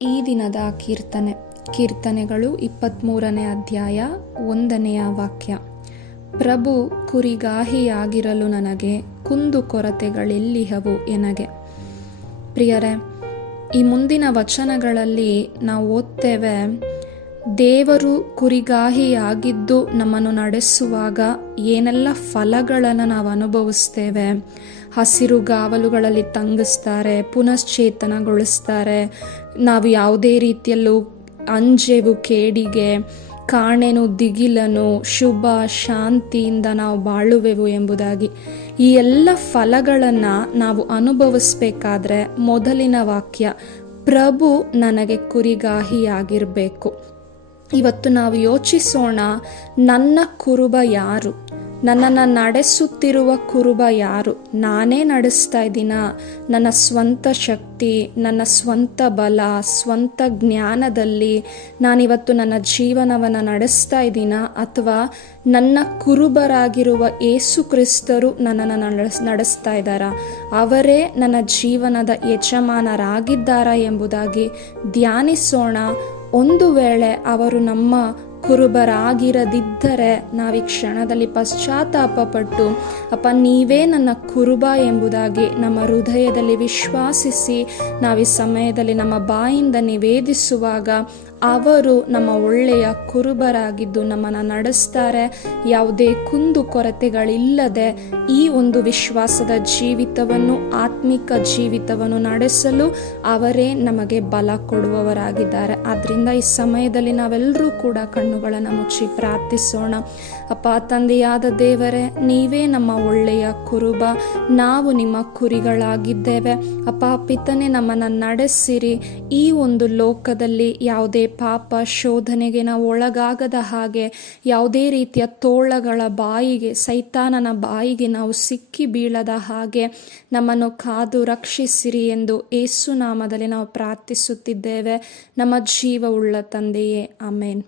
ಈ ದಿನದ ಕೀರ್ತನೆ, ಕೀರ್ತನೆಗಳು ಇಪ್ಪತ್ತ್ಮೂರನೇ ಅಧ್ಯಾಯ ಒಂದನೆಯ ವಾಕ್ಯ. ಪ್ರಭು ಕುರಿಗಾಹಿಯಾಗಿರಲು ನನಗೆ ಕುಂದು ಕೊರತೆಗಳೆಲ್ಲಿಹವು ಎನಗೆ. ಪ್ರಿಯರೇ, ಈ ಮುಂದಿನ ವಚನಗಳಲ್ಲಿ ನಾವು ಓದ್ತೇವೆ ದೇವರು ಕುರಿಗಾಹಿಯಾಗಿದ್ದು ನಮ್ಮನ್ನು ನಡೆಸುವಾಗ ಏನೆಲ್ಲ ಫಲಗಳನ್ನು ನಾವು ಅನುಭವಿಸ್ತೇವೆ? ಹಸಿರು ಗಾವಲುಗಳಲ್ಲಿ ತಂಗಿಸ್ತಾರೆ, ಪುನಶ್ಚೇತನಗೊಳಿಸ್ತಾರೆ. ನಾವು ಯಾವುದೇ ರೀತಿಯಲ್ಲೂ ಅಂಜೆವು ಕೇಡಿಗೆ, ಕಾಣೆನು ದಿಗಿಲನು, ಶುಭ ಶಾಂತಿಯಿಂದ ನಾವು ಬಾಳುವೆವು ಎಂಬುದಾಗಿ. ಈ ಎಲ್ಲ ಫಲಗಳನ್ನು ನಾವು ಅನುಭವಿಸ್ಬೇಕಾದ್ರೆ ಮೊದಲಿನ ವಾಕ್ಯ, ಪ್ರಭು ನನಗೆ ಕುರಿಗಾಹಿಯಾಗಿರಬೇಕು. ಇವತ್ತು ನಾವು ಯೋಚಿಸೋಣ, ನನ್ನ ಕುರುಬ ಯಾರು? ನನ್ನನ್ನು ನಡೆಸುತ್ತಿರುವ ಕುರುಬ ಯಾರು? ನಾನೇ ನಡೆಸ್ತಾ ಇದ್ದೀನ? ನನ್ನ ಸ್ವಂತ ಶಕ್ತಿ, ನನ್ನ ಸ್ವಂತ ಬಲ, ಸ್ವಂತ ಜ್ಞಾನದಲ್ಲಿ ನಾನಿವತ್ತು ನನ್ನ ಜೀವನವನ್ನು ನಡೆಸ್ತಾ ಇದ್ದೀನ? ಅಥವಾ ನನ್ನ ಕುರುಬರಾಗಿರುವ ಏಸು ಕ್ರಿಸ್ತರು ನನ್ನನ್ನು ನಡೆಸ್, ನಡೆಸ್ತಾ ಇದ್ದಾರಾ? ಅವರೇ ನನ್ನ ಜೀವನದ ಯಜಮಾನರಾಗಿದ್ದಾರಾ ಎಂಬುದಾಗಿ ಧ್ಯಾನಿಸೋಣ. ಒಂದು ವೇಳೆ ಅವರು ನಮ್ಮ ಕುರುಬರಾಗಿರದಿದ್ದರೆ ನಾವೀ ಕ್ಷಣದಲ್ಲಿ ಪಶ್ಚಾತ್ತಾಪ ಪಟ್ಟು ಅಪ್ಪ, ನೀವೇ ನನ್ನ ಕುರುಬ ಎಂಬುದಾಗಿ ನಮ್ಮ ಹೃದಯದಲ್ಲಿ ವಿಶ್ವಾಸಿಸಿ, ನಾವು ಸಮಯದಲ್ಲಿ ನಮ್ಮ ಬಾಯಿಂದ ನಿವೇದಿಸುವಾಗ ಅವರು ನಮ್ಮ ಒಳ್ಳೆಯ ಕುರುಬರಾಗಿದ್ದು ನಮ್ಮನ್ನು ನಡೆಸ್ತಾರೆ. ಯಾವುದೇ ಕುಂದು ಕೊರತೆಗಳಿಲ್ಲದೆ ಈ ಒಂದು ವಿಶ್ವಾಸದ ಜೀವಿತವನ್ನು, ಆತ್ಮಿಕ ಜೀವಿತವನ್ನು ನಡೆಸಲು ಅವರೇ ನಮಗೆ ಬಲ ಕೊಡುವವರಾಗಿದ್ದಾರೆ. ಆದ್ದರಿಂದ ಈ ಸಮಯದಲ್ಲಿ ನಾವೆಲ್ಲರೂ ಕೂಡ ಕಣ್ಣುಗಳನ್ನು ಮುಚ್ಚಿ ಪ್ರಾರ್ಥಿಸೋಣ. ಅಪ್ಪ, ತಂದೆಯಾದ ದೇವರೇ, ನೀವೇ ನಮ್ಮ ಒಳ್ಳೆಯ ಕುರುಬ. ನಾವು ನಿಮ್ಮ ಕುರಿಗಳಾಗಿದ್ದೇವೆ. ಅಪ್ಪ, ಪಿತನೆ ನಮ್ಮನ್ನು ನಡೆಸಿರಿ. ಈ ಒಂದು ಲೋಕದಲ್ಲಿ ಯಾವುದೇ ಪಾಪ ಶೋಧನೆಗೆ ನಾವು ಒಳಗಾಗದ ಹಾಗೆ ಯಾವುದೇ ರೀತಿಯ ತೋಳಗಳ ಬಾಯಿಗೆ, ಸೈತಾನನ ಬಾಯಿಗೆ ನಾವು ಸಿಕ್ಕಿ ಬೀಳದ ಹಾಗೆ ನಮ್ಮನ್ನು ಕಾದು ರಕ್ಷಿಸಿರಿ ಎಂದು ಏಸು ನಾಮದಲ್ಲಿ ನಾವು ಪ್ರಾರ್ಥಿಸುತ್ತಿದ್ದೇವೆ. ನಮ್ಮ ಜೀವವುಳ್ಳ ತಂದೆಯೇ, ಆಮೇನ್.